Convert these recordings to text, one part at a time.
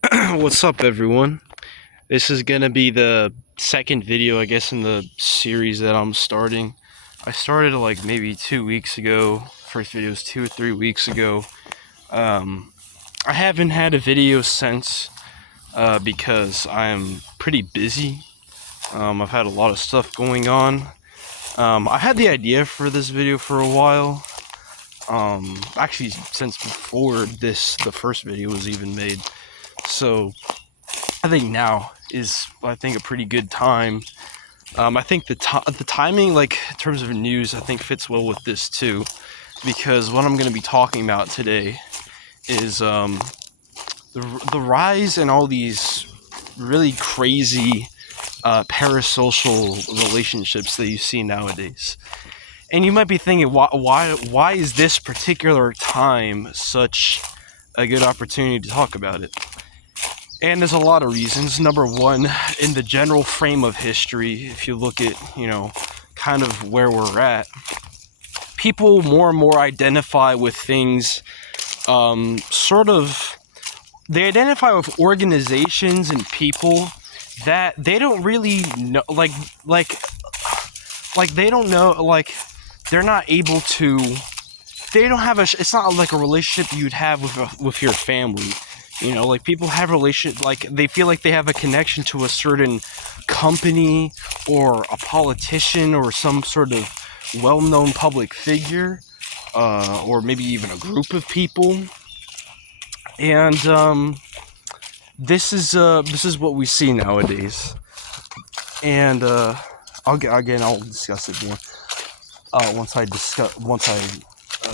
What's up, everyone? This is gonna be the second video, I guess, in the series that I'm starting. I started like maybe 2 weeks ago. First video was 2 or 3 weeks ago. I haven't had a video since because I'm pretty busy. I've had a lot of stuff going on. I had the idea for this video for a while. Actually, since before the first video was even made. So I think now is, a pretty good time. I think the timing, like in terms of news, I think fits well with this too, because what I'm going to be talking about today is the rise in all these really crazy parasocial relationships that you see nowadays. And you might be thinking, why is this particular time such a good opportunity to talk about it? And there's a lot of reasons. Number one, in the general frame of history, if you look at, kind of where we're at, people more and more identify with things, they identify with organizations and people that they don't really know, they don't know, they're not able to, they don't have it's not like a relationship you'd have with your family. People have they feel like they have a connection to a certain company or a politician or some sort of well-known public figure, or maybe even a group of people. And this is what we see nowadays. And I'll discuss it more once I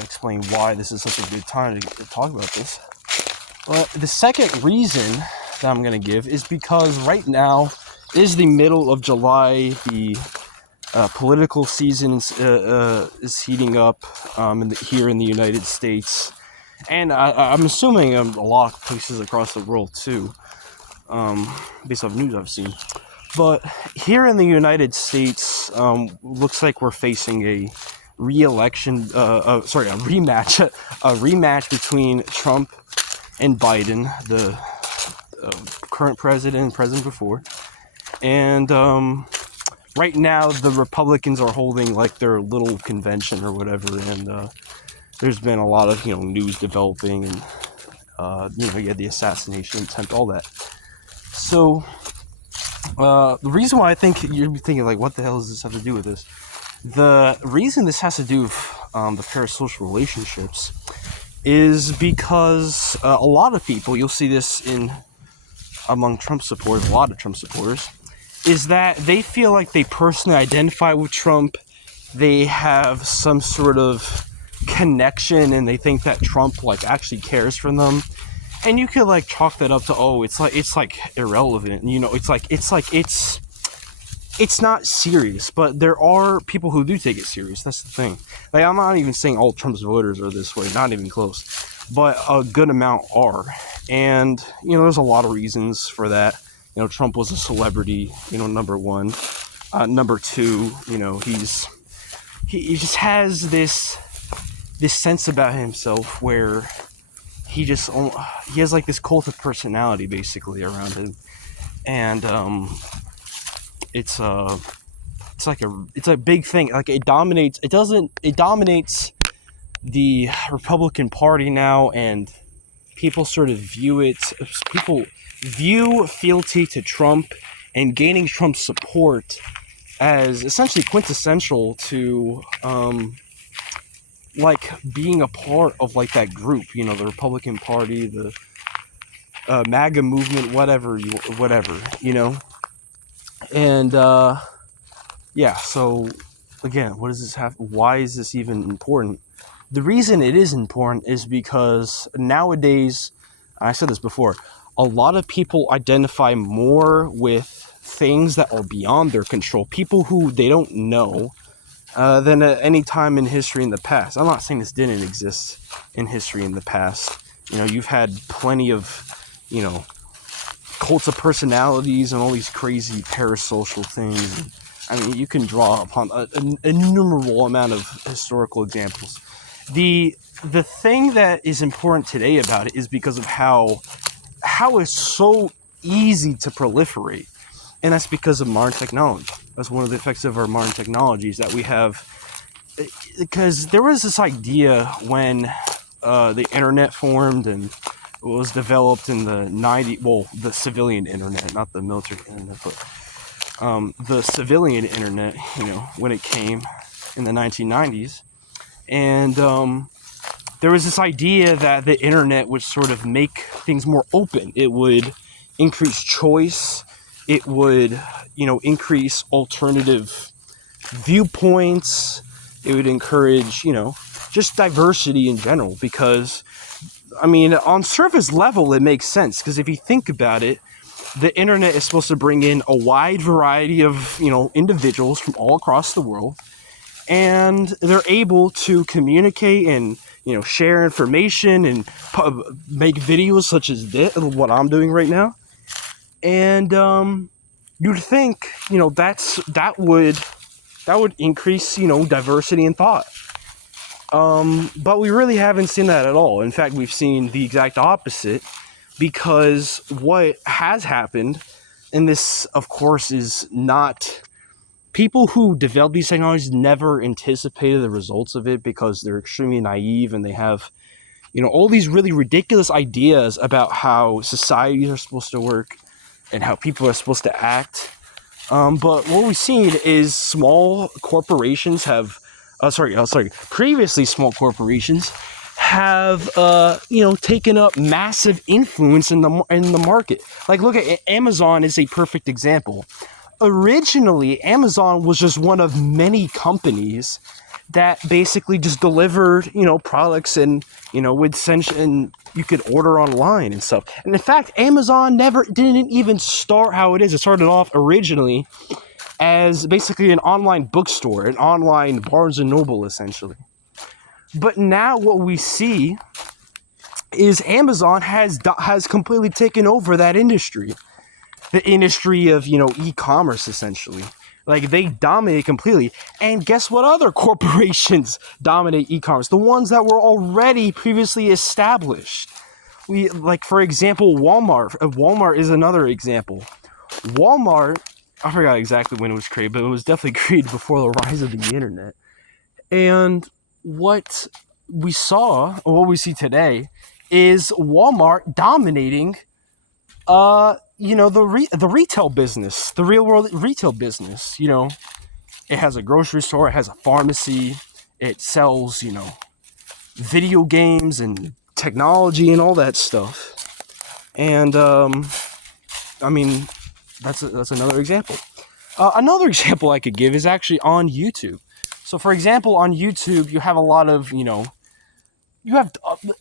explain why this is such a good time to talk about this. But the second reason that I'm going to give is because right now is the middle of July. The political season is heating up here in the United States. And I'm assuming a lot of places across the world too, based off news I've seen. But here in the United States, looks like we're facing a rematch between Trump and Biden, the current president and president before. And right now the Republicans are holding like their little convention or whatever, and there's been a lot of news developing, and you had the assassination attempt, all that. So the reason why I think you'd be thinking, like, what the hell does this have to do with this? The reason this has to do with the parasocial relationships is because a lot of people, you'll see this among Trump supporters, a lot of Trump supporters, is that they feel like they personally identify with Trump. They have some sort of connection, and they think that Trump actually cares for them. And you could chalk that up to, it's irrelevant. It's not serious, but there are people who do take it serious. That's the thing. I'm not even saying all Trump's voters are this way, not even close, but a good amount are. And, there's a lot of reasons for that. Trump was a celebrity, number one. Number two, he just has this sense about himself where he has this cult of personality basically around him. And, it's a big thing. It dominates the Republican Party now, and people sort of view fealty to Trump and gaining Trump's support as essentially quintessential to being a part of that group, the Republican Party, the MAGA movement, whatever. And so again, what does this have? Why is this even important? The reason it is important is because nowadays, I said this before, a lot of people identify more with things that are beyond their control, people who they don't know, than at any time in history in the past. I'm not saying this didn't exist in history in the past. You've had plenty of, cults of personalities and all these crazy parasocial things. I mean, you can draw upon an innumerable amount of historical examples. The thing that is important today about it is because of how how it's so easy to proliferate. And that's because of modern technology. That's one of the effects of our modern technologies that we have. Because there was this idea when the internet formed and was developed in the 90s, well, the civilian internet, not the military internet, but the civilian internet, when it came in the 1990s. And there was this idea that the internet would sort of make things more open. It would increase choice. It would, increase alternative viewpoints. It would encourage, just diversity in general, because, on surface level, it makes sense. Because if you think about it, the internet is supposed to bring in a wide variety of, individuals from all across the world. And they're able to communicate and, share information and make videos such as this, what I'm doing right now. And you'd think, that would increase, diversity in thought. But we really haven't seen that at all. In fact, we've seen the exact opposite, because what has happened, and this, of course, is not... People who develop these technologies never anticipated the results of it because they're extremely naive and they have, all these really ridiculous ideas about how societies are supposed to work and how people are supposed to act. But what we've seen is small corporations have, previously small corporations have, taken up massive influence in the market. Like, look at Amazon is a perfect example. Originally, Amazon was just one of many companies that basically just delivered, products and, would send, and you could order online and stuff. And in fact, Amazon didn't even start how it is. It started off originally as basically an online bookstore, an online Barnes and Noble, essentially. But now what we see is Amazon has completely taken over that industry. The industry of, e-commerce, essentially. Like, they dominate completely. And guess what other corporations dominate e-commerce? The ones that were already previously established. For example, Walmart. Walmart is another example. Walmart, I forgot exactly when it was created, but it was definitely created before the rise of the internet. And what we saw, or what we see today, is Walmart dominating the retail business, the real world retail business. It has a grocery store, it has a pharmacy, it sells, video games and technology and all that stuff. And, that's another example. Another example I could give is actually on YouTube. So, for example, on YouTube, you have a lot of,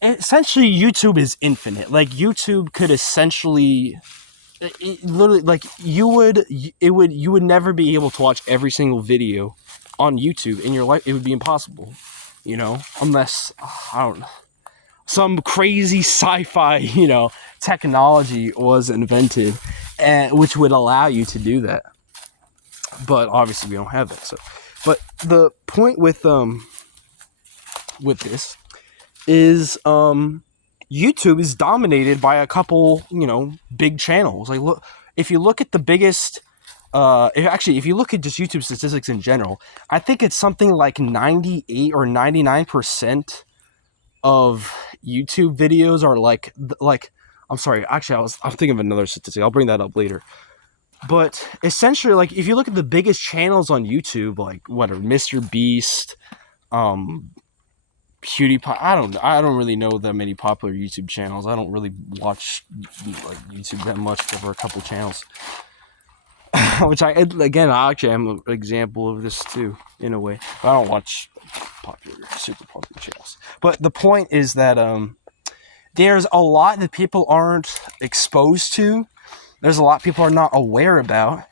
essentially YouTube is infinite. Like, YouTube could essentially... literally, like, you would never be able to watch every single video on YouTube in your life. It would be impossible, unless, I don't know, some crazy sci-fi, technology was invented, which would allow you to do that. But obviously we don't have that. So, but the point with this is, YouTube is dominated by a couple, big channels. Like, look, if you look at the biggest, if you look at just YouTube statistics in general, I think it's something like 98 or 99% of YouTube videos are like, I'm sorry, actually, I'm thinking of another statistic. I'll bring that up later. But essentially, like, if you look at the biggest channels on YouTube, like, Mr. Beast, PewDiePie. I don't really know that many popular YouTube channels. I don't really watch YouTube that much over a couple channels. Which I actually am an example of this too, in a way. But I don't watch super popular channels. But the point is that there's a lot that people aren't exposed to. There's a lot people are not aware about.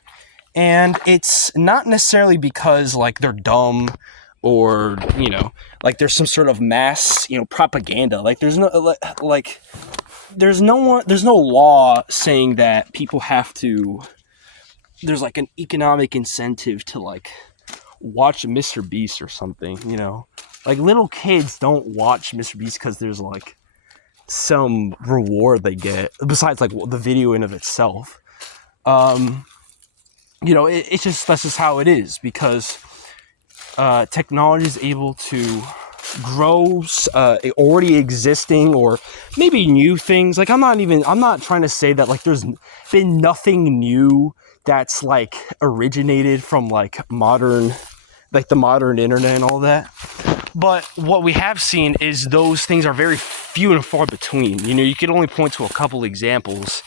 And it's not necessarily because, like, they're dumb or, like, there's some sort of mass, propaganda. Like, there's no law saying that people have to, there's, like, an economic incentive to, like, watch Mr. Beast or something, Like, little kids don't watch Mr. Beast because there's, like, some reward they get besides like the video in of itself. It's just, that's just how it is, because technology is able to grow already existing or maybe new things. Like I'm not trying to say that like there's been nothing new that's like originated from like the modern internet and all that. But what we have seen is those things are very few and far between. You could only point to a couple examples,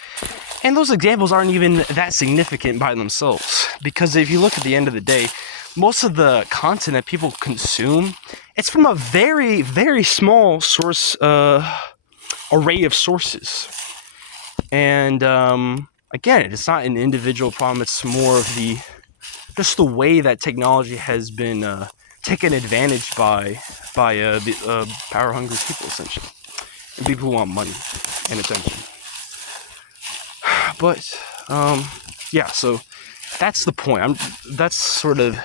and those examples aren't even that significant by themselves. Because if you look at the end of the day, most of the content that people consume, it's from a very, very small source array of sources. And again, it's not an individual problem. It's more of just the way that technology has been taken advantage by the power-hungry people, essentially, and people who want money and attention. But yeah, so that's the point. That's sort of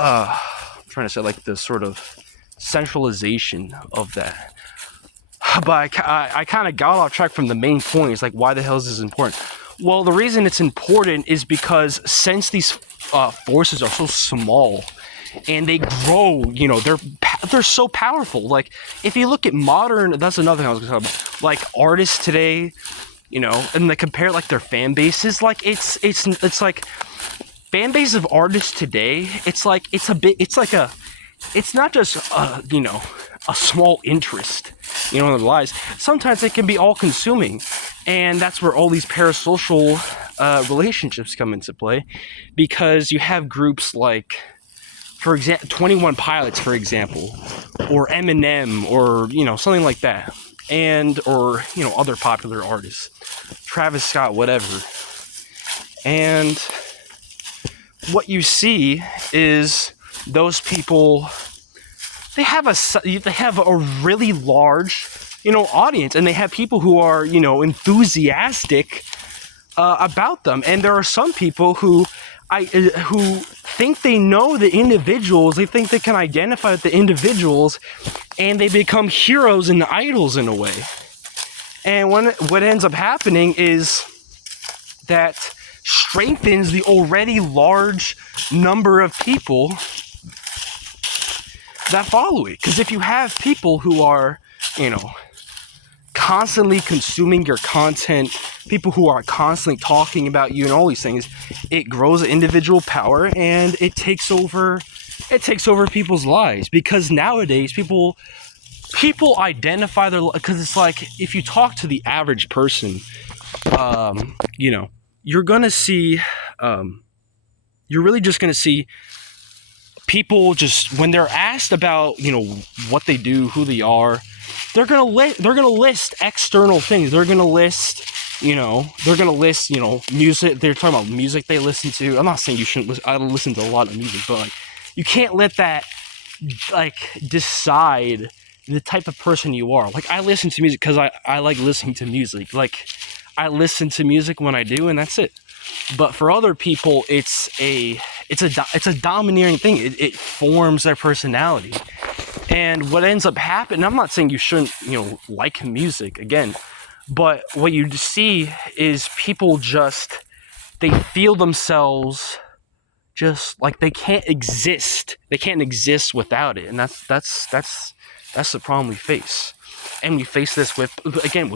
I'm trying to say, like, the sort of centralization of that. But I kind of got off track from the main point. It's like, why the hell is this important? Well, the reason it's important is because since these forces are so small and they grow, they're so powerful. Like, if you look at that's another thing I was going to talk about. Like, artists today, and they compare like their fan bases. Like, it's like fan base of artists today. It's not just a small interest, in their lives. Sometimes it can be all consuming, and that's where all these parasocial relationships come into play, because you have groups like, for example, 21 Pilots, for example, or Eminem, or something like that, or other popular artists, Travis Scott, whatever. And what you see is those people, they have a really large audience, and they have people who are enthusiastic about them. And there are some people who think they know the individuals, they think they can identify with the individuals, and they become heroes and idols in a way. And what ends up happening is that strengthens the already large number of people that follow it. Because if you have people who are, constantly consuming your content, people who are constantly talking about you and all these things, it grows individual power, and it takes over people's lives. Because nowadays people identify because it's like, if you talk to the average person, you're gonna see, you're really just gonna see people, just when they're asked about what they do, who they are, they're gonna list external things. They're gonna list music. They're talking about music they listen to. I'm not saying you shouldn't listen. I listen to a lot of music, but like, you can't let that like decide the type of person you are. Like, I listen to music because I like listening to music. Like, I listen to music when I do, and that's it. But for other people, it's a domineering thing. It forms their personality. And what ends up happening, I'm not saying you shouldn't, like music, again, but what you see is people they feel themselves just like they can't exist. They can't exist without it. And that's the problem we face. And we face this with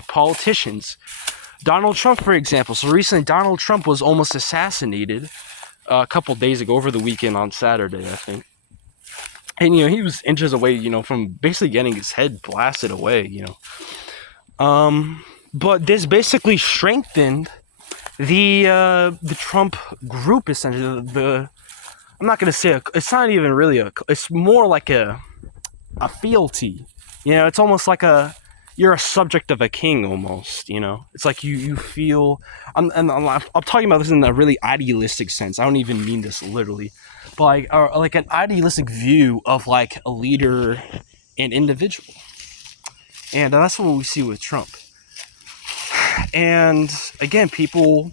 politicians. Donald Trump, for example. So recently, Donald Trump was almost assassinated a couple days ago, over the weekend on Saturday, I think. And, he was inches away, from basically getting his head blasted away, But this basically strengthened the Trump group, essentially. I'm not going to say, it's not even really it's more like a fealty. It's almost like you're a subject of a king, almost, It's like you feel, I'm talking about this in a really idealistic sense. I don't even mean this literally. But like an idealistic view of like a leader and individual. And that's what we see with Trump. And again, people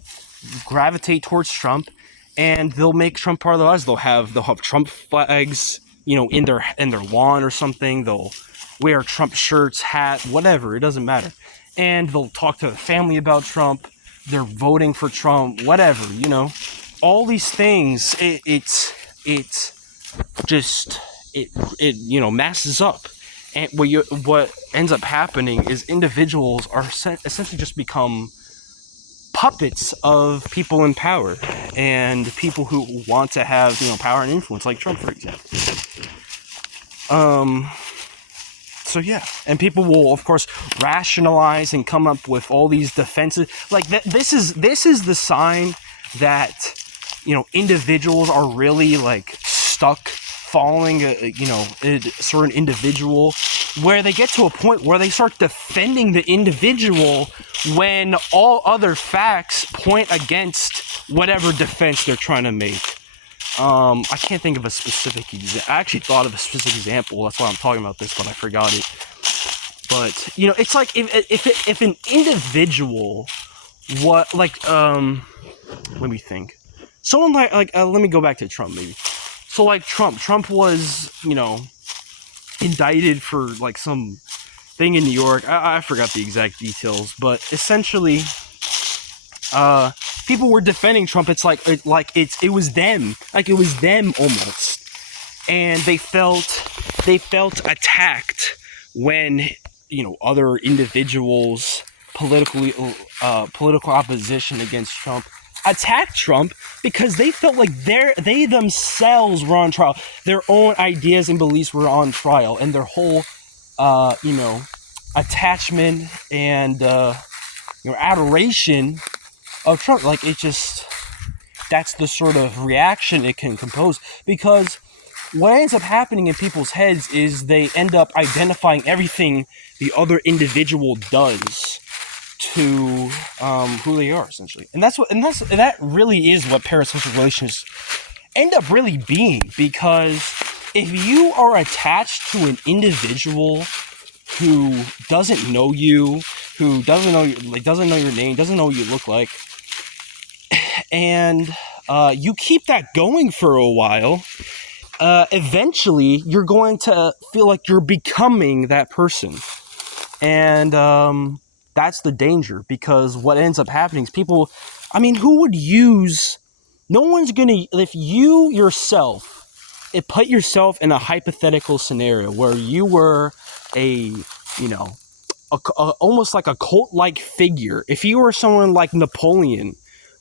gravitate towards Trump, and they'll make Trump part of their lives. They'll have Trump flags in their lawn or something. They'll wear Trump shirts, hat, whatever. It doesn't matter. And they'll talk to the family about Trump. They're voting for Trump, whatever. All these things. It just masses up. And what ends up happening is individuals are essentially just become puppets of people in power and people who want to have power and influence, like Trump, for example. So yeah, and people will of course rationalize and come up with all these defenses. Like this is the sign that individuals are really like stuck following a certain individual, where they get to a point where they start defending the individual when all other facts point against whatever defense they're trying to make. I can't think of a specific example. I actually thought of a specific example. That's why I'm talking about this, but I forgot it. But it's like if an individual, let me think. Someone let me go back to Trump maybe. So like Trump was indicted for like some thing in New York. I forgot the exact details, but essentially, people were defending Trump. It was them. Like it was them almost, and they felt attacked when other individuals, political opposition against Trump, attacked Trump because they felt like they themselves were on trial. Their own ideas and beliefs were on trial, and their whole attachment and adoration of Trump, like that's the sort of reaction it can compose. Because what ends up happening in people's heads is they end up identifying everything the other individual does to who they are, essentially. And that really is what parasocial relations end up really being. Because if you are attached to an individual who doesn't know you, who doesn't know your name, doesn't know what you look like, and you keep that going for a while, eventually you're going to feel like you're becoming that person. And that's the danger, because what ends up happening is people, who would use, no one's gonna, if you yourself, put yourself in a hypothetical scenario where you were almost like a cult-like figure. If you were someone like Napoleon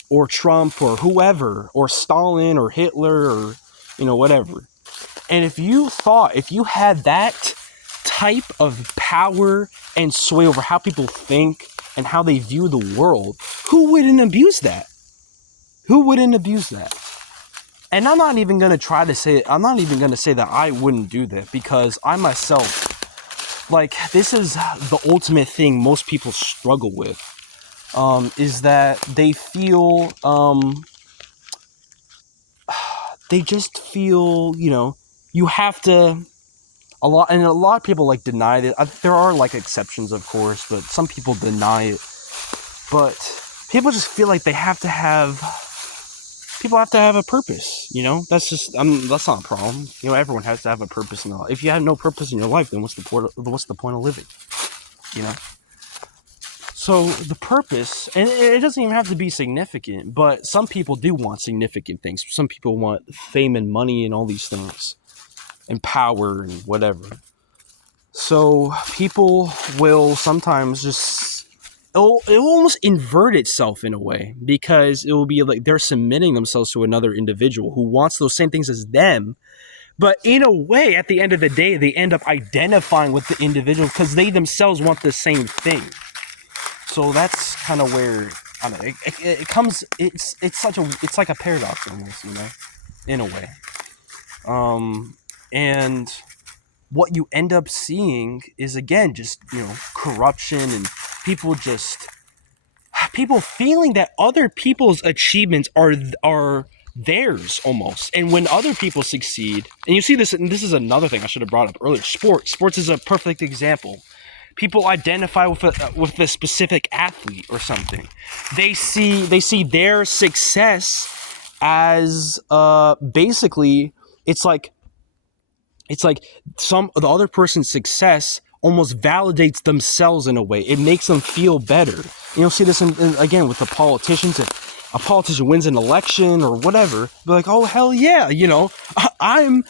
or Trump or whoever, or Stalin or Hitler or whatever, and if you had that type of power and sway over how people think and how they view the world, who wouldn't abuse that? And I'm not even going to say that I wouldn't do that, because I myself, this is the ultimate thing most people struggle with, is that they feel, they just feel, you have to, a lot of people deny it. There are exceptions, of course, but some people deny it. But people just feel like people have to have a purpose. That's just that's not a problem. Everyone has to have a purpose in their life. If you have no purpose in your life, then what's the point of living? So the purpose, and it doesn't even have to be significant, but some people do want significant things. Some people want fame and money and all these things, and power and whatever. So people will sometimes it'll almost invert itself in a way, because it will be like they're submitting themselves to another individual who wants those same things as them. But in a way, at the end of the day, they end up identifying with the individual because they themselves want the same thing. So that's kind of where it comes. It's like a paradox almost, in a way. And what you end up seeing is, again, just corruption, and people feeling that other people's achievements are theirs almost. And when other people succeed, and you see this, and this is another thing I should have brought up earlier. Sports is a perfect example. People identify with a specific athlete or something. They see their success as basically, it's like it's like the other person's success almost validates themselves in a way. It makes them feel better. You'll see this again with the politicians. If a politician wins an election or whatever, be like, oh hell yeah, I'm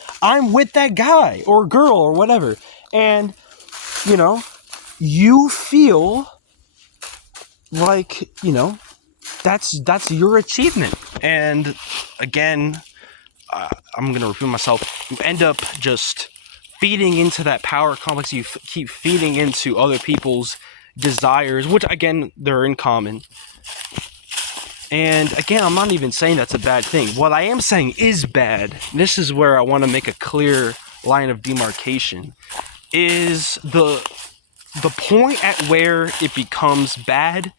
with that guy or girl or whatever, and you feel like that's your achievement. And again, I'm gonna repeat myself. You end up just feeding into that power complex. You keep feeding into other people's desires, which again they're in common. And again, I'm not even saying that's a bad thing. What I am saying is bad. This is where I want to make a clear line of demarcation. Is the point at where it becomes bad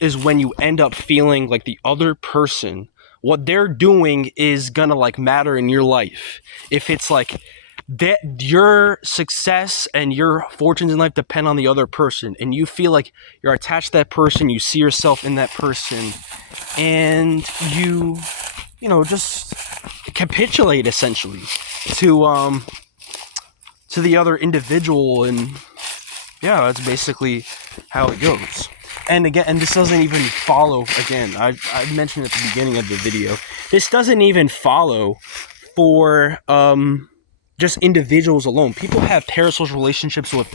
is when you end up feeling like the other person, what they're doing is gonna matter in your life. If it's like that your success and your fortunes in life depend on the other person, and you feel like you're attached to that person, you see yourself in that person, and you just capitulate essentially to the other individual, and yeah, that's basically how it goes. And again, and this doesn't even follow, again, I mentioned at the beginning of the video, this doesn't even follow for just individuals alone. People have parasocial relationships with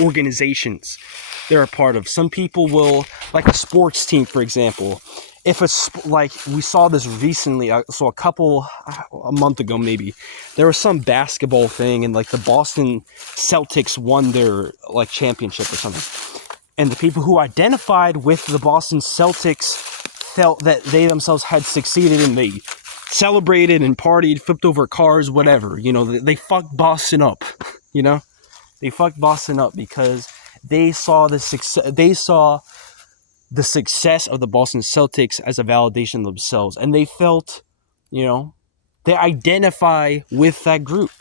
organizations they're a part of. Some people will, like a sports team, for example. If we saw this recently, so a month ago maybe, there was some basketball thing, and the Boston Celtics won their championship or something. And the people who identified with the Boston Celtics felt that they themselves had succeeded, and they celebrated and partied, flipped over cars, whatever. They fucked Boston up. They fucked Boston up because they saw the success. They saw the success of the Boston Celtics as a validation of themselves, and they felt, they identify with that group.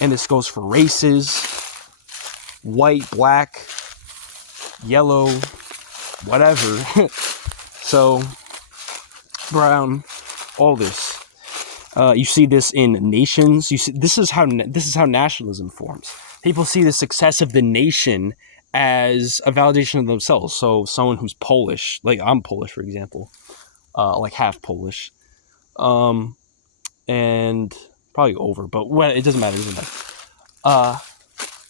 And this goes for races, white, black, yellow, whatever. So, brown, all this. You see this in nations. This is how nationalism forms. People see the success of the nation as a validation of themselves. So someone who's Polish, like I'm Polish, for example, half Polish, and probably over, but it doesn't matter.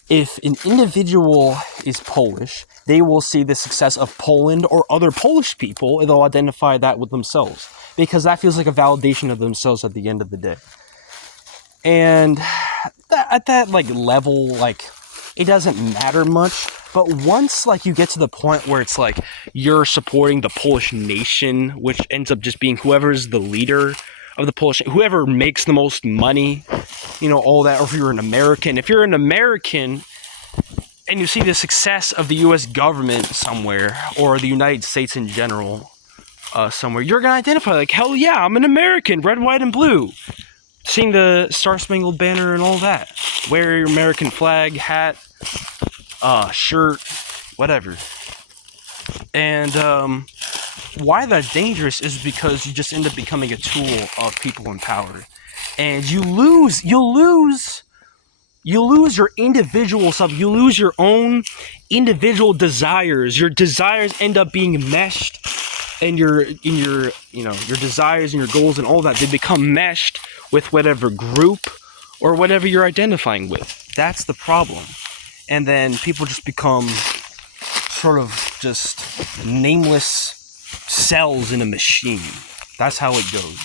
If an individual is Polish, they will see the success of Poland or other Polish people, and they'll identify that with themselves, because that feels like a validation of themselves at the end of the day. And at that level, it doesn't matter much. But once you get to the point where it's you're supporting the Polish nation, which ends up just being whoever's the leader of the Polish, whoever makes the most money, all that. Or if you're an American, and you see the success of the U.S. government somewhere, or the United States in general, somewhere, you're gonna identify hell yeah, I'm an American, red, white, and blue. Seeing the Star-Spangled Banner and all that. Wear your American flag, hat, shirt, whatever. And why that's dangerous is because you just end up becoming a tool of people in power. And you'll lose your individual self. You lose your own individual desires. Your desires end up being meshed, and your desires and your goals and all that, they become meshed with whatever group or whatever you're identifying with. That's the problem. And then people just become sort of just nameless cells in a machine. That's how it goes.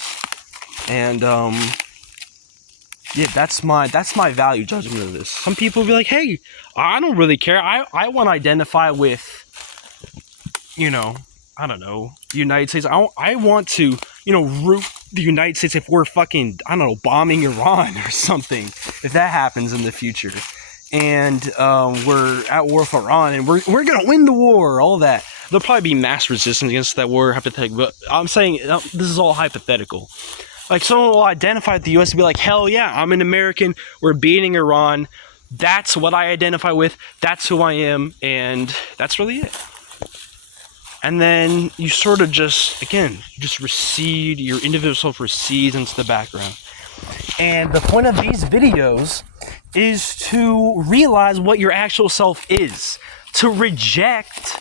And yeah, that's my value judgment of this. Some people will be like, hey, I don't really care. I want to identify with, I don't know, the United States. I want to, root the United States if we're fucking, I don't know, bombing Iran or something. If that happens in the future. And we're at war with Iran, and we're going to win the war, all that. There'll probably be mass resistance against that war, hypothetical. But I'm saying, this is all hypothetical. Someone will identify with the U.S. and be like, hell yeah, I'm an American. We're beating Iran. That's what I identify with. That's who I am. And that's really it. And then you sort of just recede, your individual self recedes into the background. And the point of these videos is to realize what your actual self is, to reject,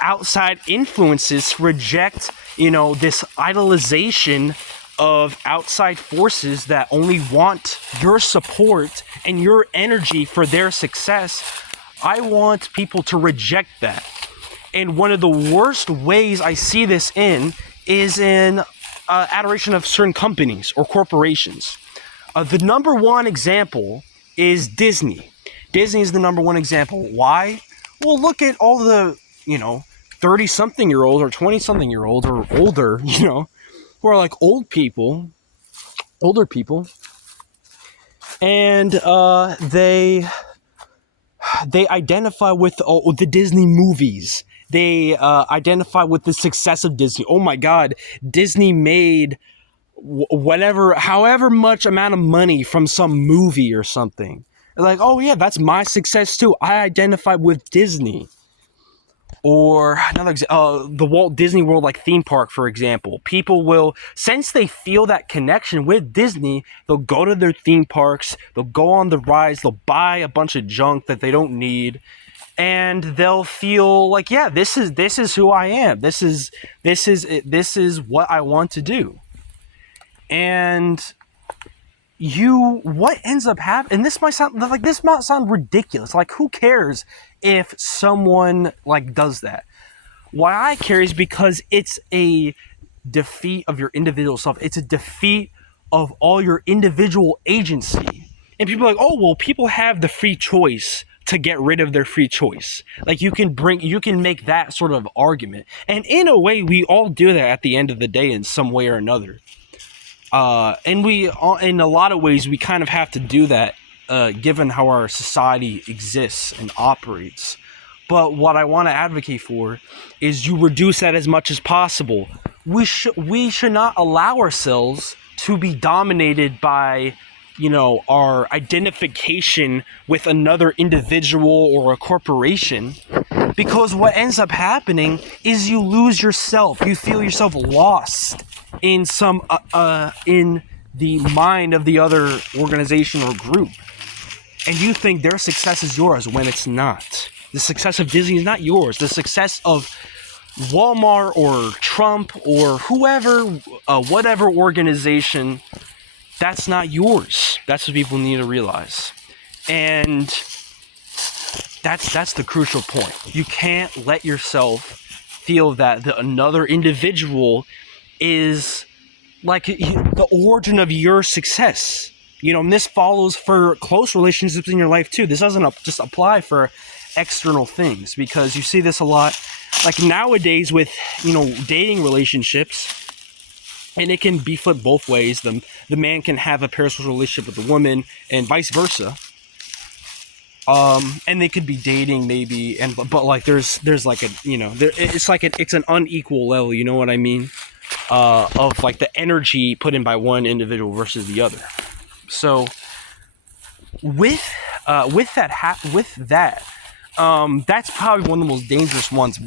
outside influences, reject, this idolization of outside forces that only want your support and your energy for their success. I want people to reject that. And one of the worst ways I see this is in adoration of certain companies or corporations. The number one example is Disney. Disney is the number one example. Why? Well, look at all the, 30-something-year-olds or 20-something-year-olds or older, who are like older people, and they identify with the Disney movies. They identify with the success of Disney. Oh my God, Disney made however much amount of money from some movie or something. They're like, oh yeah, that's my success too. I identify with Disney. Or another the Walt Disney World, like theme park, for example. People will, since they feel that connection with Disney, they'll go to their theme parks, they'll go on the rides, they'll buy a bunch of junk that they don't need, and they'll feel like, yeah, this is who I am. This is what I want to do. And what ends up happening, and this might sound ridiculous. Like, who cares if someone does that? Why I care is because it's a defeat of your individual self. It's a defeat of all your individual agency. And people are like, oh, well, people have the free choice to get rid of their free choice. Like, you can make that sort of argument. And in a way, we all do that at the end of the day in some way or another. And in a lot of ways, we kind of have to do that, given how our society exists and operates. But what I want to advocate for is you reduce that as much as possible. We should not allow ourselves to be dominated by, our identification with another individual or a corporation, because what ends up happening is you lose yourself. You feel yourself lost in in the mind of the other organization or group, and you think their success is yours when it's not. The success of Disney is not yours. The success of Walmart or Trump or whoever, whatever organization, that's not yours. That's what people need to realize. And that's the crucial point. You can't let yourself feel that another individual is like the origin of your success. And this follows for close relationships in your life too. This doesn't just apply for external things, because you see this a lot, like nowadays with, dating relationships. And it can be flipped both ways. The man can have a parasocial relationship with the woman and vice versa. And they could be dating maybe, but like there's like a, it's an unequal level, you know what I mean? Of like the energy put in by one individual versus the other. So with that, that's probably one of the most dangerous ones,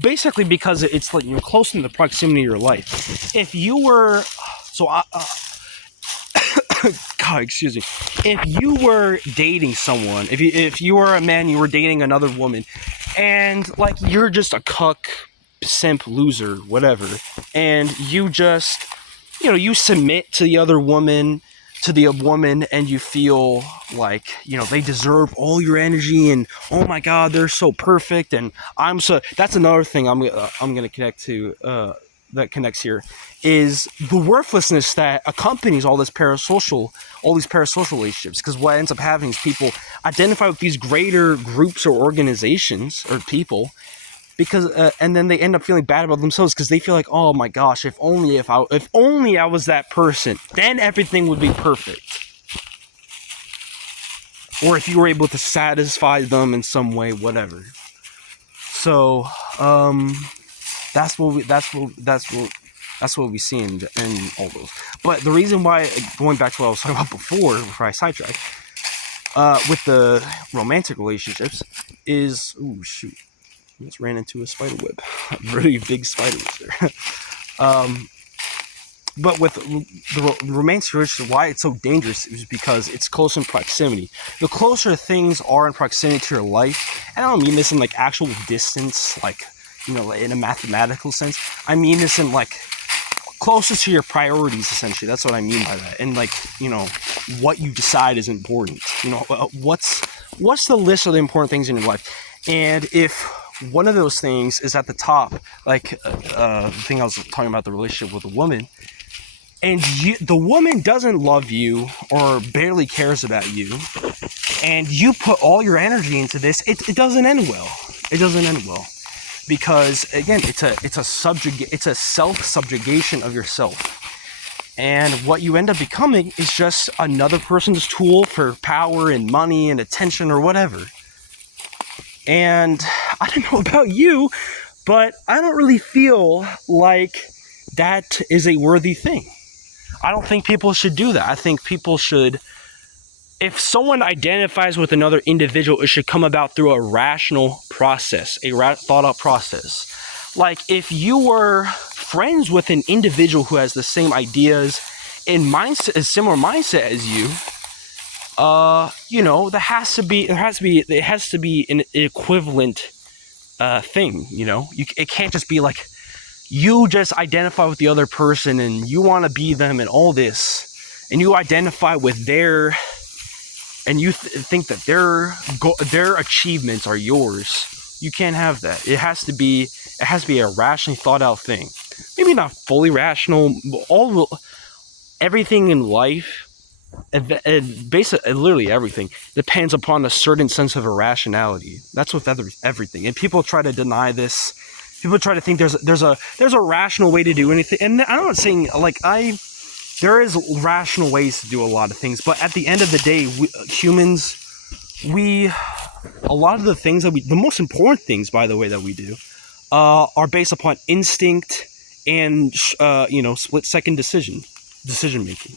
basically because it's like you're close in the proximity of your life. If you were, God, excuse me. If you were dating someone, if you were a man, you were dating another woman, and like you're just a cuck, simp, loser, whatever, and you just, you submit to the other woman, and you feel like, they deserve all your energy, and oh my God, they're so perfect, and that's another thing I'm gonna connect to, that connects here, is the worthlessness that accompanies all these parasocial relationships. Because what ends up happening is people identify with these greater groups or organizations or people, because and then they end up feeling bad about themselves because they feel like, oh my gosh, if only I was that person, then everything would be perfect. Or if you were able to satisfy them in some way, whatever. So that's what we see in all those. But the reason why, going back to what I was talking about before I sidetracked, with the romantic relationships, is, oh shoot, I just ran into a spider web. A really big spider was there. But with the romantic relationship, why it's so dangerous is because it's close in proximity. The closer things are in proximity to your life, and I don't mean this in like actual distance, like, you know, in a mathematical sense. I mean this in like closest to your priorities, essentially. That's what I mean by that. And like, you know, what you decide is important. You know, what's the list of the important things in your life? And if one of those things is at the top, like the thing I was talking about, the relationship with a woman, and the woman doesn't love you or barely cares about you, and you put all your energy into this, it doesn't end well. It doesn't end well. Because again, it's a self-subjugation of yourself. And what you end up becoming is just another person's tool for power and money and attention or whatever. And I don't know about you, but I don't really feel like that is a worthy thing. I don't think people should do that. I think people should, if someone identifies with another individual, it should come about through a rational process, a thought out process. Like if you were friends with an individual who has the same ideas and mindset, a similar mindset as you, you know, it has to be an equivalent thing. You know, it can't just be like you just identify with the other person and you want to be them and all this, and you identify with their, and you think that their achievements are yours. You can't have that. It has to be a rationally thought out thing. Maybe not fully rational. Everything in life, basically, literally everything depends upon a certain sense of irrationality. That's with everything. And people try to deny this. People try to think there's a rational way to do anything. And I'm not saying like there is rational ways to do a lot of things, but at the end of the day, humans, a lot of the things that the most important things, by the way, that we do, are based upon instinct and, you know, split-second decision making.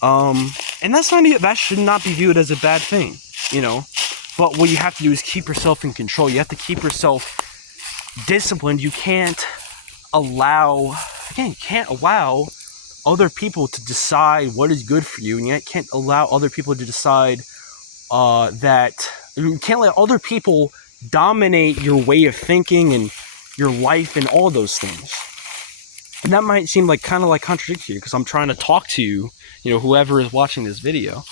And that should not be viewed as a bad thing, you know. But what you have to do is keep yourself in control. You have to keep yourself disciplined. You can't allow other people to decide what is good for you, and you can't allow other people to decide that you can't let other people dominate your way of thinking and your life and all those things. And that might seem like kind of like contradictory because I'm trying to talk to you, you know, whoever is watching this video,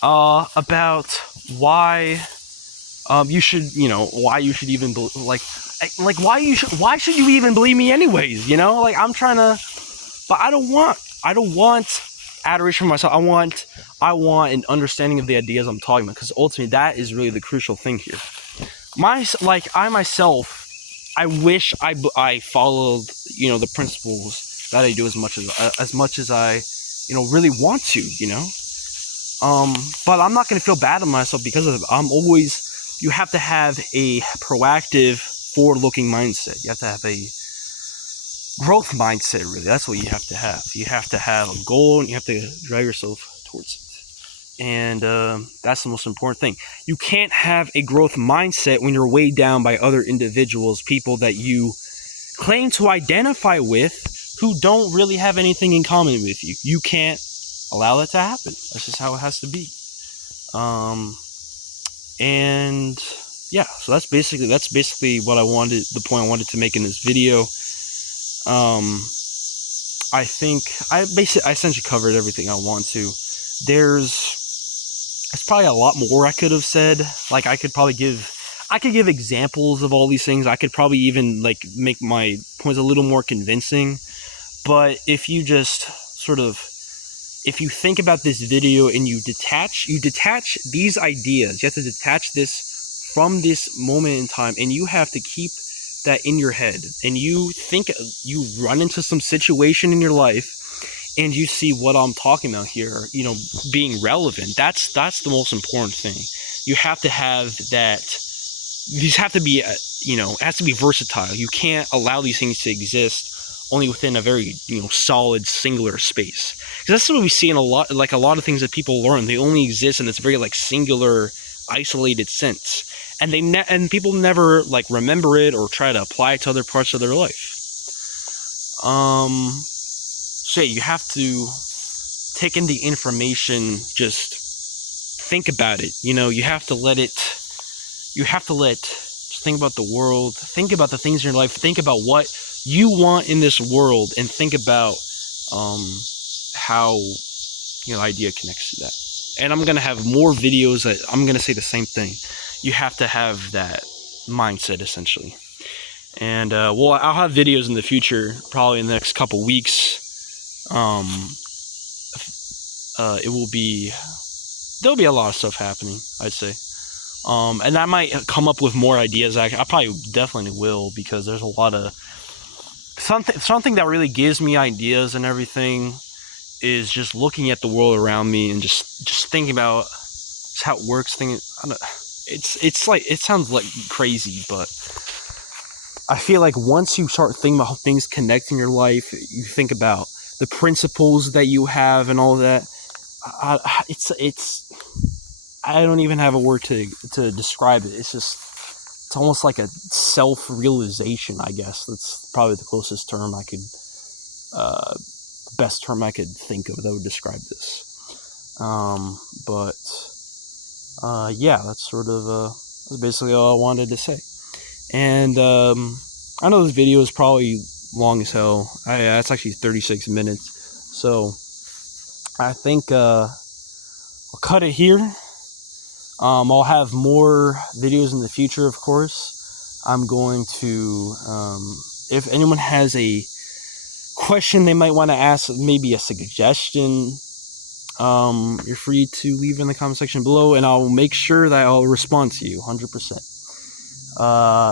about why you should, you know, why you should even why should you even believe me anyways, you know? Like I'm trying to, but I don't want adoration for myself. I want an understanding of the ideas I'm talking about, because ultimately that is really the crucial thing here. I wish I followed, you know, the principles that I do as much as I, you know, really want to, you know. But I'm not going to feel bad on myself because of it. You have to have a proactive, forward-looking mindset. You have to have a growth mindset, really. That's what you have to have. You have to have a goal, and you have to drive yourself towards it. And that's the most important thing. You can't have a growth mindset when you're weighed down by other individuals, people that you claim to identify with who don't really have anything in common with you. You can't allow that to happen. That's just how it has to be. And yeah, so that's basically what I wanted, the point I wanted to make in this video. I think I essentially covered everything I want to. There's probably a lot more I could have said. Like I could give examples of all these things. I could probably even like make my points a little more convincing. But if you just if you think about this video and you detach these ideas, you have to detach this from this moment in time, and you have to keep that in your head. And you run into some situation in your life and you see what I'm talking about here, you know, being relevant. That's the most important thing. You have to have that. These have to be, you know, it has to be versatile. You can't allow these things to exist only within a very, you know, solid, singular space. Because that's what we see in a lot of things that people learn. They only exist in this very like singular, isolated sense, and people never like remember it or try to apply it to other parts of their life. say, you have to take in the information, just think about it. You have to let just think about the world, think about the things in your life, think about what you want in this world, and think about how idea connects to that. And I'm gonna have more videos that I'm gonna say the same thing. You have to have that mindset, essentially. And well, I'll have videos in the future, probably in the next couple weeks. There'll be a lot of stuff happening, I'd say. And I might come up with more ideas. I probably definitely will, because there's a lot of something that really gives me ideas and everything is just looking at the world around me and just thinking about how it works. It's like, it sounds like crazy, but I feel like once you start thinking about how things connect in your life, you think about the principles that you have and all that. I don't even have a word to describe it. It's almost like a self-realization, I guess. That's probably the closest term best term I could think of that would describe this. Yeah, that's that's basically all I wanted to say. And I know this video is probably long as hell. It's actually 36 minutes. So I think I'll cut it here. I'll have more videos in the future, of course. I'm going to, if anyone has a question they might want to ask, maybe a suggestion, you're free to leave in the comment section below, and I'll make sure that I'll respond to you 100%.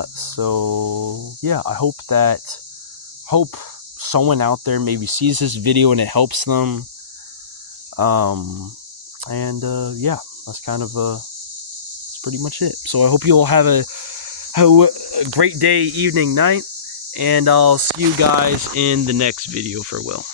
So yeah, I hope someone out there maybe sees this video and it helps them. Yeah, that's kind of that's pretty much it. So I hope you all have a great day, evening, night, and I'll see you guys in the next video. Farewell.